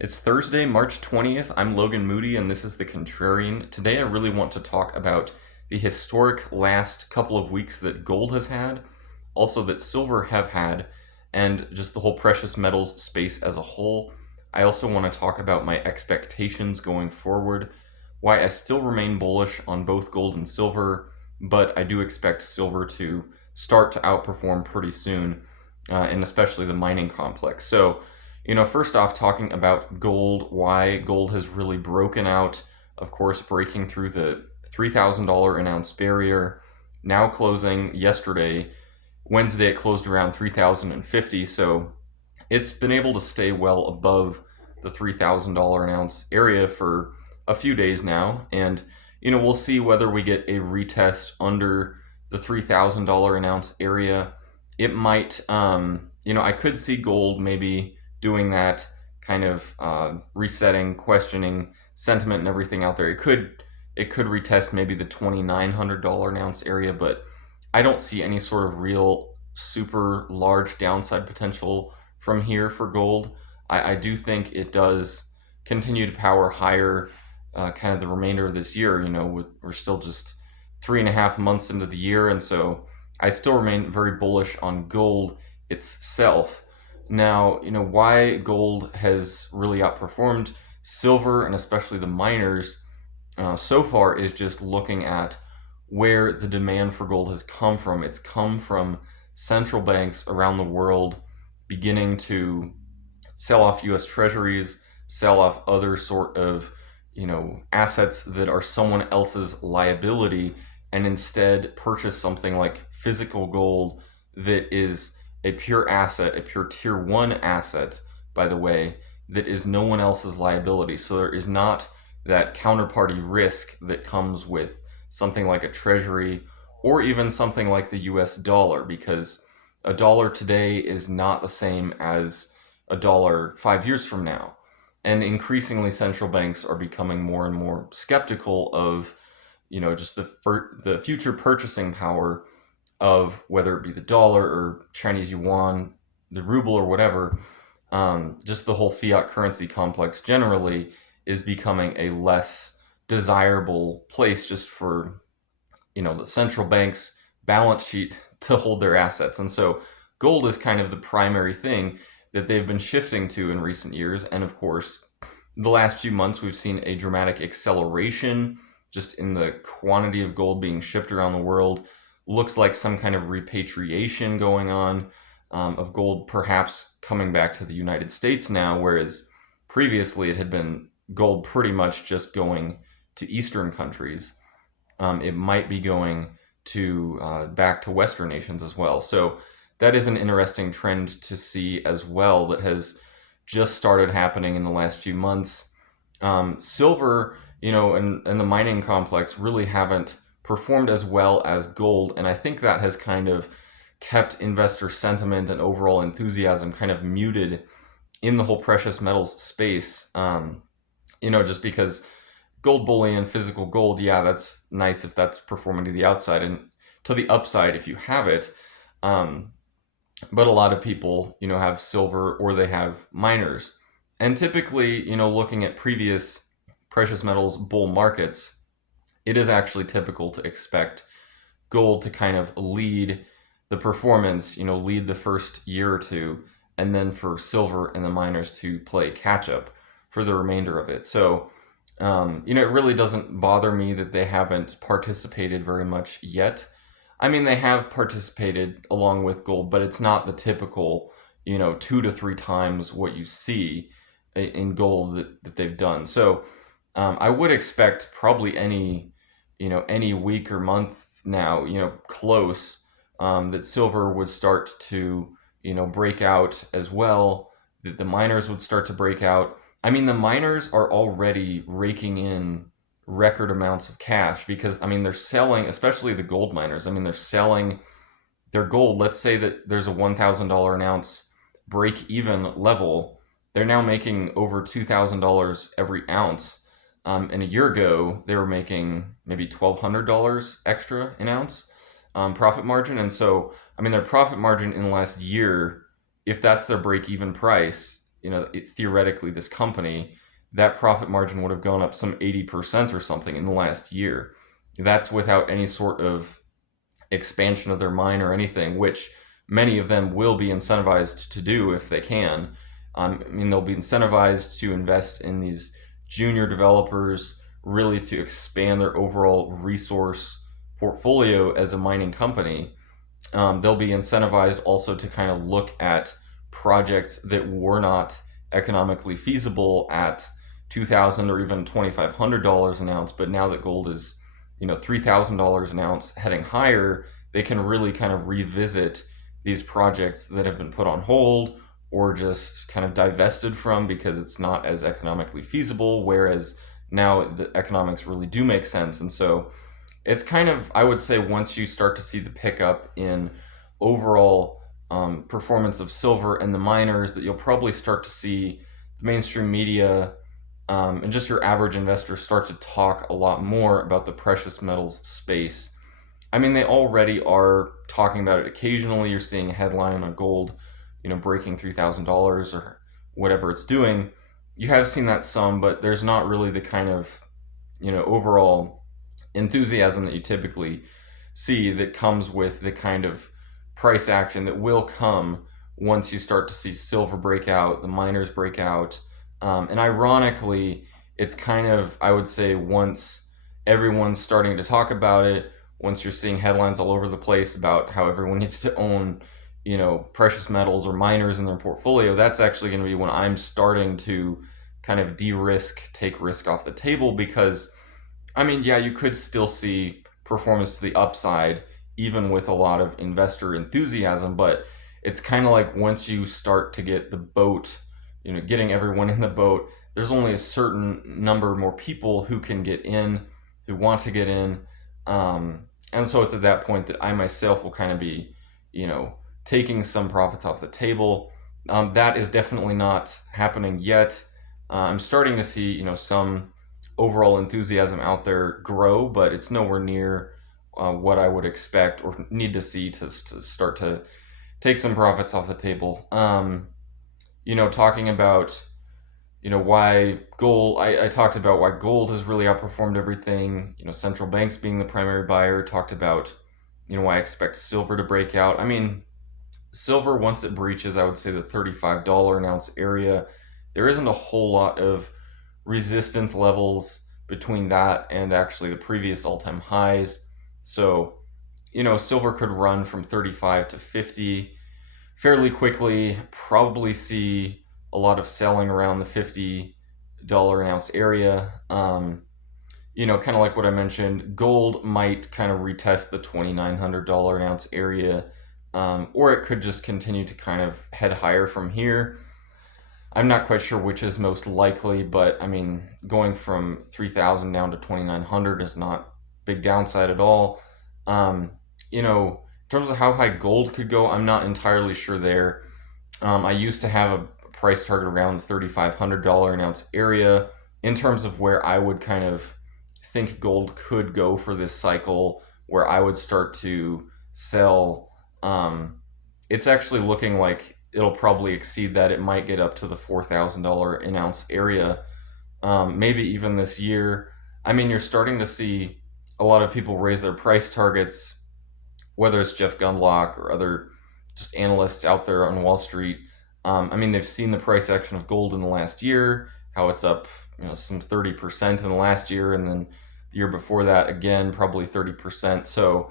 It's Thursday, March 20th. I'm Logan Moody, and this is the Contrarian. Today, I really want to talk about the historic last couple of weeks that gold has had, also that silver have had, and just the whole precious metals space as a whole. I also want to talk about my expectations going forward, why I still remain bullish on both gold and silver, but I do expect silver to start to outperform pretty soon, and especially the mining complex. So, first off, talking about gold, why gold has really broken out, of course, breaking through the $3,000 an ounce barrier, now closing yesterday. Wednesday, it closed around 3,050, so it's been able to stay well above the $3,000 an ounce area for a few days now. And, we'll see whether we get a retest under the $3,000 an ounce area. It might, I could see gold maybe doing that kind of resetting, questioning sentiment and everything out there. It could retest maybe the $2,900 an ounce area, but I don't see any sort of real super large downside potential from here for gold. I do think it does continue to power higher kind of the remainder of this year. We're still just 3.5 months into the year, and so I still remain very bullish on gold itself. Now, why gold has really outperformed silver and especially the miners so far is just looking at where the demand for gold has come from. It's come from central banks around the world beginning to sell off US treasuries, sell off other sort of, assets that are someone else's liability, and instead purchase something like physical gold that is a pure asset, a pure tier one asset, by the way, that is no one else's liability. So there is not that counterparty risk that comes with something like a treasury or even something like the US dollar, because a dollar today is not the same as a dollar 5 years from now. And increasingly, central banks are becoming more and more skeptical of, just the future purchasing power of whether it be the dollar or Chinese yuan, the ruble or whatever. Just the whole fiat currency complex generally is becoming a less desirable place just for, the central bank's balance sheet to hold their assets. And so gold is kind of the primary thing that they've been shifting to in recent years. And of course, the last few months, we've seen a dramatic acceleration just in the quantity of gold being shipped around the world. Looks like some kind of repatriation going on of gold perhaps coming back to the United States now, whereas previously it had been gold pretty much just going to Eastern countries. It might be going to back to Western nations as well. So that is an interesting trend to see as well that has just started happening in the last few months. Silver, and the mining complex really haven't performed as well as gold, and I think that has kind of kept investor sentiment and overall enthusiasm kind of muted in the whole precious metals space. Just because gold bullion, physical gold, yeah, that's nice if that's performing to the outside and to the upside if you have it. But a lot of people, have silver or they have miners. And typically, looking at previous precious metals bull markets, it is actually typical to expect gold to kind of lead the performance, lead the first year or two, and then for silver and the miners to play catch up for the remainder of it. So, it really doesn't bother me that they haven't participated very much yet. I mean, they have participated along with gold, but it's not the typical, 2 to 3 times what you see in gold that they've done. So I would expect probably any week or month now, close, that silver would start to, break out as well, that the miners would start to break out. I mean, the miners are already raking in record amounts of cash because, they're selling, especially the gold miners, they're selling their gold. Let's say that there's a $1,000 an ounce break even level. They're now making over $2,000 every ounce. And a year ago, they were making maybe $1,200 extra an ounce profit margin. And so, their profit margin in the last year, if that's their break even price, theoretically, this company, that profit margin would have gone up some 80% or something in the last year. That's without any sort of expansion of their mine or anything, which many of them will be incentivized to do if they can. They'll be incentivized to invest in these junior developers, really to expand their overall resource portfolio as a mining company. They'll be incentivized also to kind of look at projects that were not economically feasible at $2,000 or even $2,500 an ounce, but now that gold is $3,000 an ounce heading higher, they can really kind of revisit these projects that have been put on hold or just kind of divested from because it's not as economically feasible, whereas now the economics really do make sense. And so it's kind of, I would say, once you start to see the pickup in overall performance of silver and the miners, that you'll probably start to see the mainstream media and just your average investor start to talk a lot more about the precious metals space. They already are talking about it occasionally. You're seeing a headline on gold, breaking $3,000 or whatever it's doing. You have seen that some, but there's not really the kind of, overall enthusiasm that you typically see that comes with the kind of price action that will come once you start to see silver break out, the miners break out. And ironically, it's kind of, I would say, once everyone's starting to talk about it, once you're seeing headlines all over the place about how everyone needs to own, precious metals or miners in their portfolio, that's actually going to be when I'm starting to kind of de-risk, take risk off the table because, you could still see performance to the upside, even with a lot of investor enthusiasm, but it's kind of like once you start to get the boat, getting everyone in the boat, there's only a certain number more people who can get in, who want to get in. And so it's at that point that I myself will kind of be, taking some profits off the table. That is definitely not happening yet. I'm starting to see, some overall enthusiasm out there grow, but it's nowhere near what I would expect or need to see to start to take some profits off the table. Talking about, why gold, I talked about why gold has really outperformed everything, central banks being the primary buyer, talked about, why I expect silver to break out. Silver, once it breaches, I would say the $35 an ounce area, there isn't a whole lot of resistance levels between that and actually the previous all-time highs. So, silver could run from 35 to 50 fairly quickly, probably see a lot of selling around the $50 an ounce area. Kind of like what I mentioned, gold might kind of retest the $2,900 an ounce area, or it could just continue to kind of head higher from here. I'm not quite sure which is most likely, but going from 3,000 down to 2,900 is not big downside at all. In terms of how high gold could go, I'm not entirely sure there. I used to have a price target around the $3,500 an ounce area in terms of where I would kind of think gold could go for this cycle, where I would start to sell. It's actually looking like it'll probably exceed that. It might get up to the $4,000 an ounce area, maybe even this year. You're starting to see a lot of people raise their price targets, whether it's Jeff Gundlach or other just analysts out there on Wall Street. They've seen the price action of gold in the last year, how it's up, some 30% in the last year, and then the year before that, again, probably 30%. So,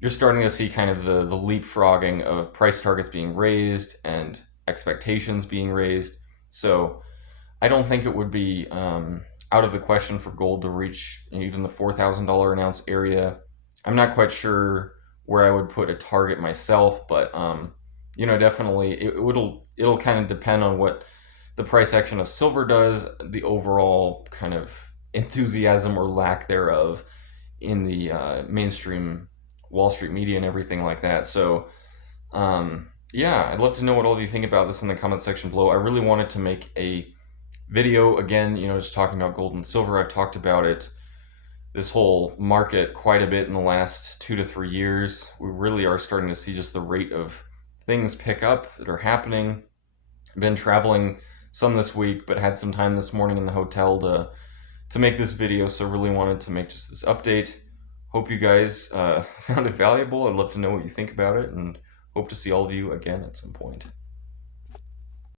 you're starting to see kind of the leapfrogging of price targets being raised and expectations being raised. So, I don't think it would be out of the question for gold to reach even the $4,000 an ounce area. I'm not quite sure where I would put a target myself, but definitely it'll kind of depend on what the price action of silver does, the overall kind of enthusiasm or lack thereof in the mainstream Wall Street media and everything like that. So I'd love to know what all of you think about this in the comment section below. I really wanted to make a video again, just talking about gold and silver. I've talked about it, this whole market, quite a bit in the last 2 to 3 years. We really are starting to see just the rate of things pick up that are happening. Been traveling some this week, but had some time this morning in the hotel to make this video, so really wanted to make just this update. Hope you guys found it valuable. I'd love to know what you think about it, and hope to see all of you again at some point.